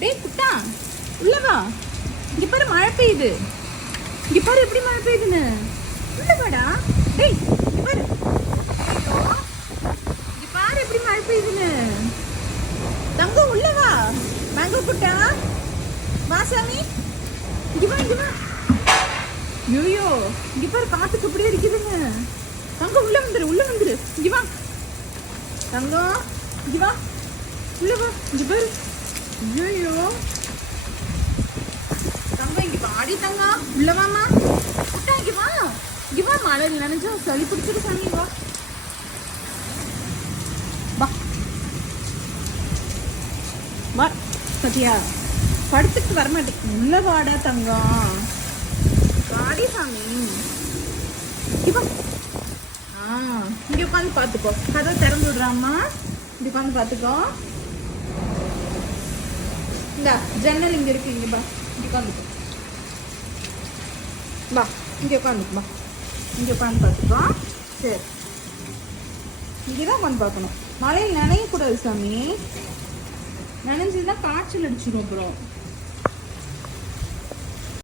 டேய் குட்டா உள்ள வா. இங்க பாரு மழை பெய்யுது. இங்கே பாரு எப்படி மழை பெய்யுதுன்னு. உள்ள வாடா. டேய் இங்கே பாரு. இங்கே பாரு எப்படி மழை பெய்யுதுன்னு. தங்கம் உள்ள வா. குட்டா வா சாமி இங்கே வா இங்கே வா. ஐயோ இங்கே பாரு காத்துக்கு அப்படியே இருக்குதுங்க தங்கம் உள்ள வந்துரு உள்ள வந்துரு. இங்கே வா. தங்கம் இங்கே வா. உள்ள வா. இங்கே பாரு. ஐயோ தங்கம் இங்க பாடி தங்கம். உள்ள வாமா குட்டா இங்க வா. இங்க வா மழை நினைச்சா சளி பிடிச்சிட்டு சாமி வா. வா. வா. சத்யா படுத்துட்டு வரமாட்டேன் உள்ள வாடா தங்கம். வாடி சாமி. இங்க ஆ இங்க உட்காந்து பாத்துக்கோ. கதை திறந்து விடுறாம்மா. இங்க உட்காந்து பாத்துக்கோ. இந்த ஜன்னல் இங்கே இருக்கு இங்கே பா இங்கே உட்காந்துக்கோ பா இங்கே உட்காந்துக்கு பா உட்காந்து பார்த்துக்கலாம் சரி. இங்கே தான் உட்காந்து பார்க்கணும். மழையில் நனையக்கூடாது சாமி. நனைஞ்சதுன்னா காய்ச்சல் அடிச்சிடும் அப்புறம்.